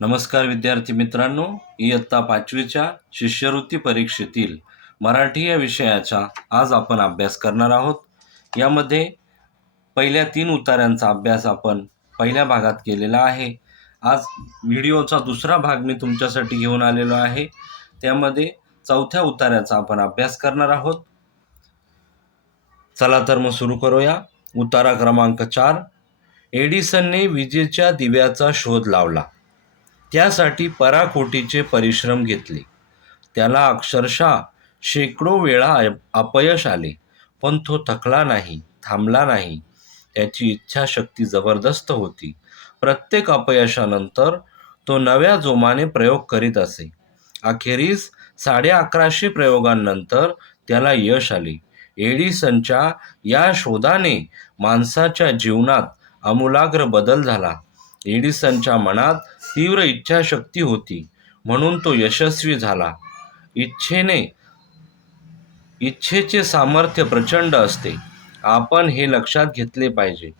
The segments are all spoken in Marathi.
नमस्कार विद्यार्थी मित्रांनो, इयत्ता 5वीच्या शिष्यवृत्ती परीक्षेतील मराठी या विषयाचा आज आपण अभ्यास करणार आहोत. यामध्ये पहिल्या 3 उताऱ्यांचा अभ्यास आपण पहिल्या भागात केलेला आहे. आज व्हिडिओचा दुसरा भाग मी तुमच्यासाठी घेऊन आलेलो आहे. त्यामध्ये चौथ्या उताऱ्याचा आपण अभ्यास करणार आहोत. चला तर मग सुरू करूया. उतारा क्रमांक 4. एडिसनने विजेच्या दिव्याचा शोध लावला. त्यासाठी पराकोटीचे परिश्रम घेतले. त्याला अक्षरशः शेकडो वेळा अपयश आले, पण तो थकला नाही, थांबला नाही. त्याची इच्छाशक्ती जबरदस्त होती. प्रत्येक अपयशानंतर तो नव्या जोमाने प्रयोग करीत असे. अखेरीस 1150 प्रयोगांनंतर त्याला यश आले. एडिसनच्या या शोधाने माणसाच्या जीवनात आमूलाग्र बदल झाला. एडिसनच्या मनात तीव्र इच्छाशक्ती होती, म्हणून तो यशस्वी झाला. इच्छेचे सामर्थ्य प्रचंड असते. आपण हे लक्षात घेतले पाहिजे.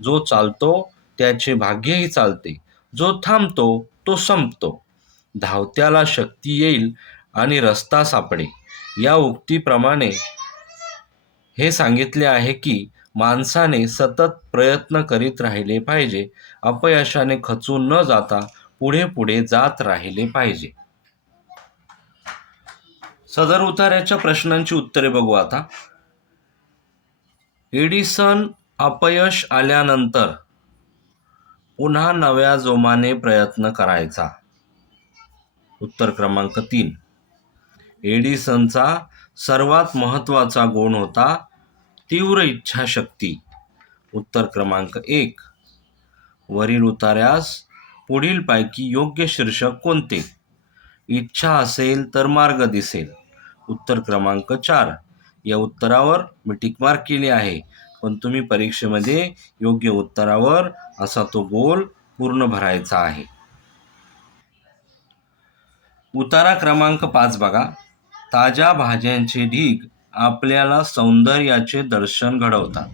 जो चालतो त्याचे भाग्यही चालते. जो थांबतो तो संपतो. धावत्याला शक्ती येईल आणि रस्ता सापडे. या उक्तीप्रमाणे हे सांगितले आहे की माणसाने सतत प्रयत्न करीत राहिले पाहिजे. अपयशाने खचून न जाता पुढे पुढे जात राहिले पाहिजे. सदर उतार्याच्या प्रश्नांची उत्तरे बघू आता. एडिसन अपयश आल्यानंतर पुन्हा नव्या जोमाने प्रयत्न करायचा. उत्तर क्रमांक 3. एडिसनचा सर्वात महत्त्वाचा गुण होता तीव्र इच्छाशक्ती. उत्तर क्रमांक 1. वरील उतार्यास पुढीलपैकी योग्य शीर्षक कोणते? इच्छा असेल तर मार्ग दिसेल. उत्तर क्रमांक 4. या उत्तरावर मी टिकमार्क केली आहे, पण तुम्ही परीक्षेमध्ये योग्य उत्तरावर असा तो गोल पूर्ण भरायचा आहे. उतारा क्रमांक 5 बघा. ताज्या भाज्यांचे ढीग आपल्याला सौंदर्याचे दर्शन घडवतात.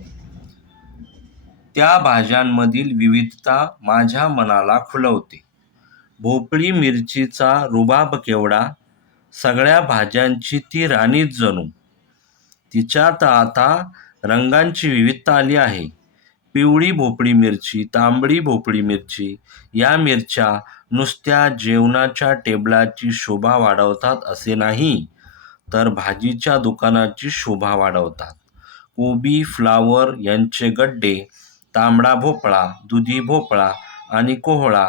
त्या भाज्यांमधील विविधता माझ्या मनाला खुलवते. भोपळी मिरचीचा रुबाब केवढा, सगळ्या भाज्यांची ती राणीच जणू. तिच्यात आता रंगांची विविधता आली आहे. पिवळी भोपळी मिरची, तांबडी भोपळी मिरची या मिरच्या नुसत्या जेवणाच्या टेबलाची शोभा वाढवतात असे नाही, तर भाजीच्या दुकानाची शोभा वाढवतात. कोबी, फ्लावर यांचे गड्डे, तांबडा भोपळा, दुधी भोपळा आणि कोहळा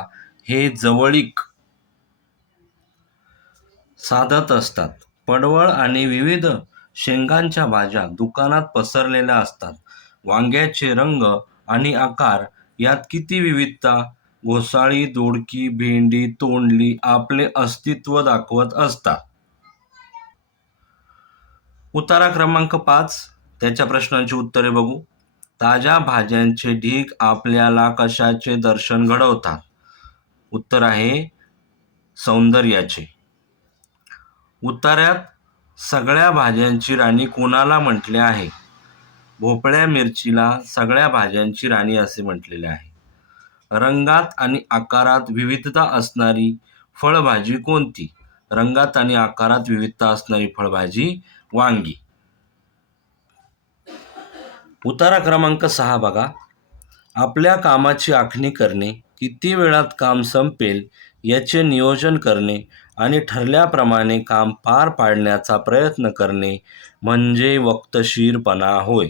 हे जवळीक साधत असतात. पडवळ आणि विविध शेंगांच्या भाज्या दुकानात पसरलेल्या असतात. वांग्याचे रंग आणि आकार यात किती विविधता. घोसाळी, दोडकी, भेंडी, तोंडली आपले अस्तित्व दाखवत असतात. उतारा क्रमांक 5. त्याच्या प्रश्नांची उत्तरे बघू. ताज्या भाज्यांचे ढीग आपल्याला कशाचे दर्शन घडवतात? उत्तर आहे सौंदर्याचे. उतार्यात सगळ्या भाज्यांची राणी कोणाला म्हटले आहे? भोपळ्या मिरचीला सगळ्या भाज्यांची राणी असे म्हटलेले आहे. रंगात आणि आकारात विविधता असणारी फळभाजी कोणती? रंगात आणि आकारात विविधता असणारी फळभाजी वांगी. उतारा क्रमांक 6 बघा. आपल्या कामाची आखणी करणे, किती वेळात काम संपेल याचे नियोजन करणे आणि ठरल्याप्रमाणे काम पार पाडण्याचा प्रयत्न करणे म्हणजे वक्तशीरपणा होय.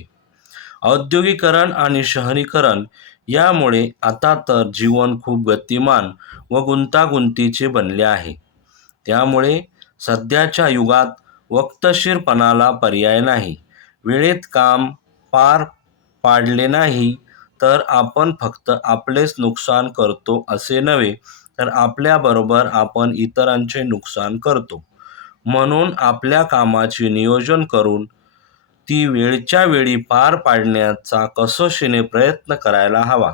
औद्योगिकरण आणि शहरीकरण यामुळे आता तर जीवन खूप गतिमान व गुंतागुंतीचे बनले आहे. त्यामुळे सध्याच्या युगात वक्तशीरपणाला पर्याय नाही. वेळेत काम पार पाडले नाही तर आपण फक्त आपलेच नुकसान करतो असे नव्हे, तर आपल्याबरोबर आपण इतरांचे नुकसान करतो. म्हणून आपल्या कामाचे नियोजन करून ती वेळच्या वेळी पार पाडण्याचा कसोशीने प्रयत्न करायला हवा.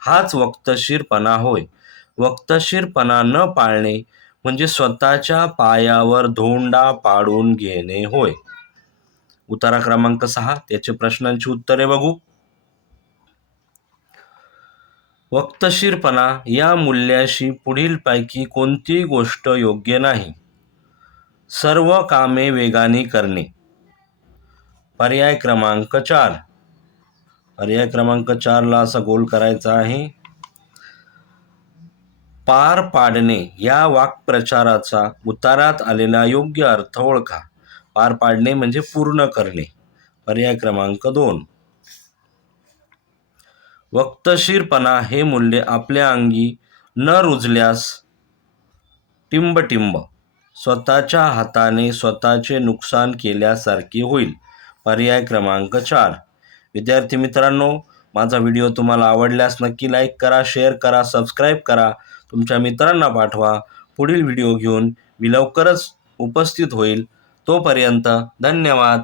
हाच वक्तशीरपणा होय. वक्तशीरपणा न पाळणे म्हणजे स्वतःच्या पायावर धोंडा पाडून घेणे होय. उतारा क्रमांक 6. त्याचे प्रश्नांची उत्तरे बघू. वक्तशीरपणा या मूल्याशी पुढीलपैकी कोणती गोष्ट योग्य नाही? सर्व कामे वेगाने करणे. पर्याय क्रमांक 4. पर्याय क्रमांक 4ला असा गोल करायचा आहे. पार पाडणे या वाक्प्रचाराचा उतारात आलेला योग्य अर्थ ओळखा. पार पाडणे म्हणजे पूर्ण करणे. पर्याय क्रमांक 2. वक्तशीरपणा हे मूल्य आपल्या अंगी न रुजल्यास टिंबटिंब स्वतःच्या हाताने स्वतःचे नुकसान केल्यासारखे होईल. पर्याय क्रमांक 4. विद्यार्थी मित्रांनो, माझा व्हिडिओ तुम्हाला आवडल्यास नक्की लाईक करा, शेअर करा, सबस्क्राईब करा, तुमच्या मित्रांना पाठवा. पुढील व्हिडिओ घेऊन मी लवकरच उपस्थित होईल. तोपर्यंत धन्यवाद.